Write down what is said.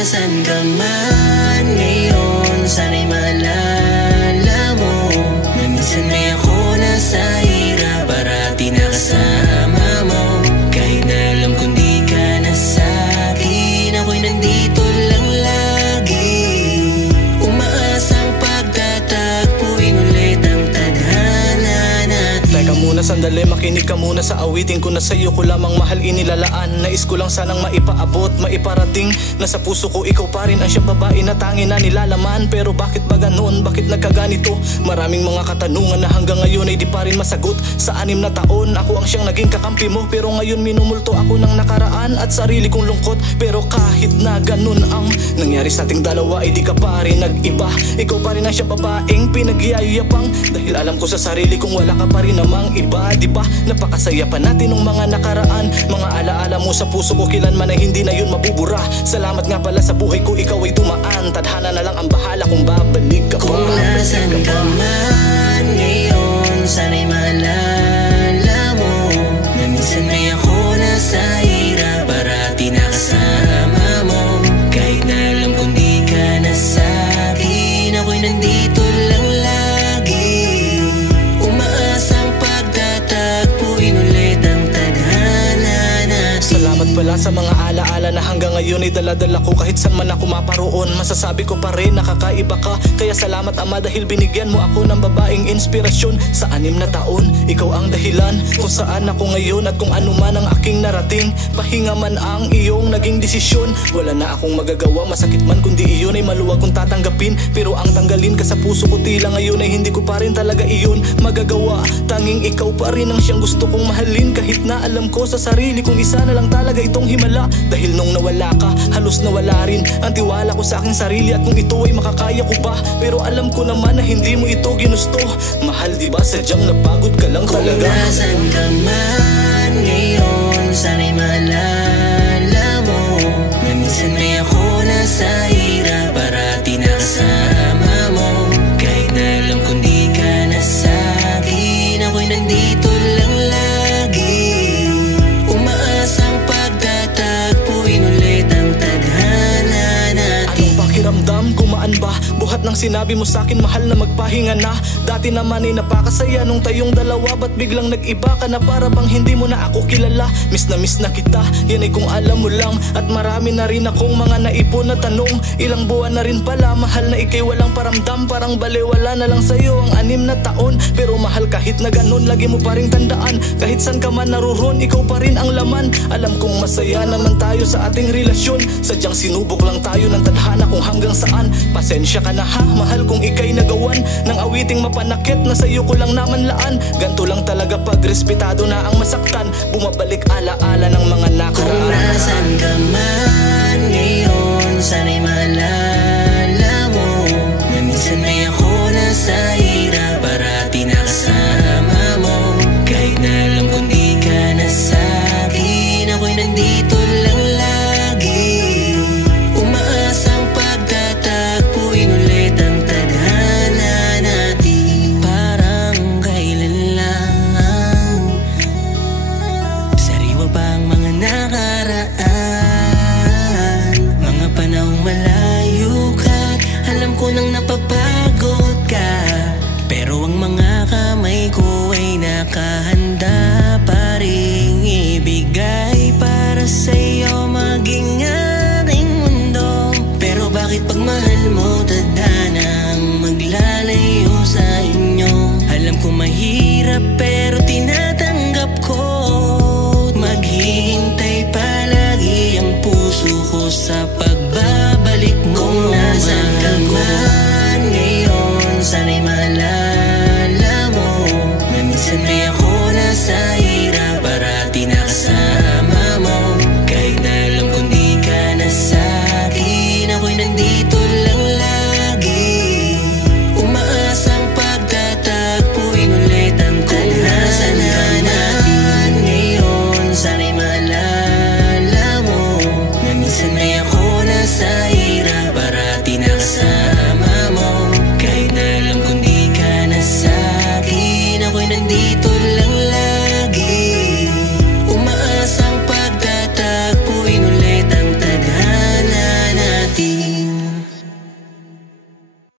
nasan ka man ngayon, sana'y maalala mo na minsan may ako nasa hirap, parati nakasama mo. Kahit na alam kong di ka na sa'kin, ako'y nandito lang lagi. Umaasang pagtatagpuin ulit ang tadhana natin. Teka muna sandali, makinig ka muna sa awitin ko na sa'yo ko lamang mahal inilalaan. Nais ko lang sanang maipaabot, maiparating na sa puso ko ikaw pa rin ang siyang babae na tangi na nilalaman. Pero bakit ba ganoon? Bakit nagkaganito? Maraming mga katanungan na hanggang ngayon ay di pa rin masagot. Sa 6 na taon, ako ang siyang naging kakampi mo. Pero ngayon minumulto ako ng nakaraan at sarili kong lungkot. Pero kahit na ganun ang nangyari sa ating dalawa, ay di ka pa rin nag-iba. Ikaw pa rin ang siyang babaeng pinagyayapang. Dahil alam ko sa sarili kong wala ka pa rin namang iba. Di ba? Napakasaya pa natin ng mga nakaraan. Mga alaala mo sa puso ko kilanman ay hindi na yun mabubura. Salamat nga pala sa buhay ko, ikaw ay dumaan. Tadhana na lang ang bahala kung babalik ka pa. Kung nasan ka man ngayon, sana'y maalala mo na minsan may ako nasa hirap, parati nakasama mo. Kahit na alam kong di ka na sa'kin, ako'y nandito lang lagi. Umaasang pagtatagpuin ulit ang tadhana natin. Salamat pala sa mga alaala na hanggang ngayon ay daladala ko. Kahit saan man ako maparoon, masasabi ko pa rin nakakaiba ka. Kaya salamat Ama dahil binigyan mo ako ng babaeng inspirasyon. Sa 6 na taon, ikaw ang dahilan kung saan ako ngayon at kung ano man ang aking narating. Pahinga man ang iyong naging desisyon, wala na akong magagawa. Masakit man kundi iyon ay maluwag kong tatanggapin. Pero ang tanggalin ka sa puso ko tila ngayon ay hindi ko pa rin talaga iyon magagawa. Tanging ikaw pa rin ang siyang gusto kong mahalin. Kahit na alam ko sa sarili kong isa na lang talaga itong himala. Dahil nung nawala ka, halos nawala rin ang tiwala ko sa aking sarili. At kung ito ay makakaya ko ba, pero alam ko naman na hindi mo ito ginusto. Mahal diba sadyang napagod ka lang talaga. Kung nasan ka man ngayon, sana'y maalala mo na minsan may ako nasa hirap, parati nakasama mo. Kahit na alam kong di ka na sa'kin, ako'y nandito lang lagi. Umaasang pagtatagpuin ulit ang tadhana natin. Anong pakiramdam? Gumaan ba? Buhat ng sinabi mo sa'kin mahal na magpahinga na. Dati naman ay napakasaya nung tayong dalawa. Ba't biglang nag-iba ka na para bang hindi mo na ako kilala? Miss na kita, yan ay kung alam mo lang. At marami na rin akong mga naipon na tanong. Ilang buwan na rin pala, mahal na ikay walang paramdam. Parang balewala na lang sa'yo ang 6 na taon. Pero mahal kahit na ganun, lagi mo pa rin tandaan. Kahit saan ka man naroon, ikaw pa rin ang laman. Alam kong masaya naman tayo sa ating relasyon. Sadyang sinubok lang tayo ng tadhana kung hanggang saan. Pasensya ka na ha, mahal kung ikay nagawan ng awiting mapanakit na sa'yo ko lang naman laan. Ganto lang talaga pag respetado na ang masaktan. Bumabalik alaala ng mga nakaraan. Kung nasan ka man ngayon, sana'y maalala mo na minsan may ako nasa hirap, parati nakasama mo. Kahit na alam kong di ka na sa'kin, ako'y nandito lang lagi. Umaasang pagtatagpuin ulit ang tadhana natin. Parang kailan lang, sariwa pa ang mga nakaraan. Mga panahong malayo ka, alam ko nang napapagod ka. Pero ang mga kamay ko ay nakahanda pa ring ibigay para sa'yo maging aking mundo. Pero bakit pagmahal mo tadhanang maglalayo sa inyo? Alam ko mahirap pero tinatanggap ko. Maghihintay palagi ang puso ko sa pagbabalik mo. Kung nasan ka man ngayon, sana'y maalala mo na minsan may ako